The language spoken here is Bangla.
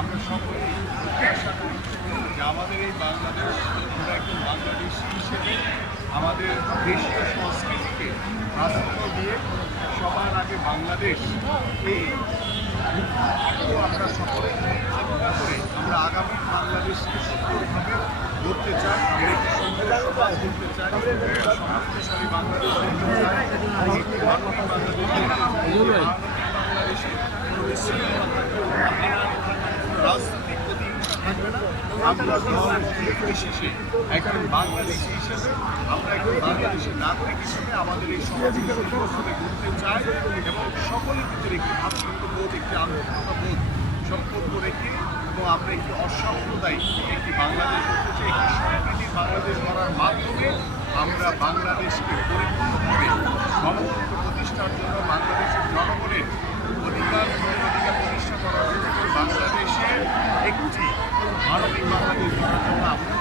আমরা সকলেই প্রত্যাশা করি যে আমাদের এই বাংলাদেশ, আমরা একজন বাংলাদেশি হিসেবে আমাদের দেশীয় সংস্কৃতিকে প্রাধান্য দিয়ে সবার আগে বাংলাদেশ এই আমরা সকলে চিন্তা করে আমরা আগামী বাংলাদেশকে সুন্দরভাবে গড়তে চাই, আমরা একটি সুন্দর সমাজ গড়তে চাই, সমৃদ্ধশালী বাংলাদেশ গড়তে চাই, একটি মানবিক বাংলাদেশ গড়তে চাই। বাংলাদেশে কোনো বিশৃঙ্খলা থাকবে না, রাজনৈতিক প্রতিহিংসা থাকবে না। আমরা নির্বিশেষে একজন বাংলাদেশি হিসেবে, আমরা একজন বাংলাদেশের নাগরিক হিসেবে আমাদের এই সমাজকে সুন্দরভাবে গড়তে চাই এবং সকলের ভিতরে একটি ভ্রাতৃত্ববোধ, একটি আন্তরিকতাবোধ সম্পর্ক রেখে এবং আমরা একটি অসাম্প্রদায়িক একটি বাংলাদেশ করতে চাই। একটি সম্প্রীতির বাংলাদেশ গড়ার মাধ্যমে আমরা বাংলাদেশকে পরিপূর্ণভাবে গণতন্ত্র প্রতিষ্ঠার জন্য, বাংলাদেশের জনগণের অধিকার প্রতিষ্ঠা করার জন্য, বাংলাদেশের একটি মানবিক বাংলাদেশ গড়ার জন্য আমরা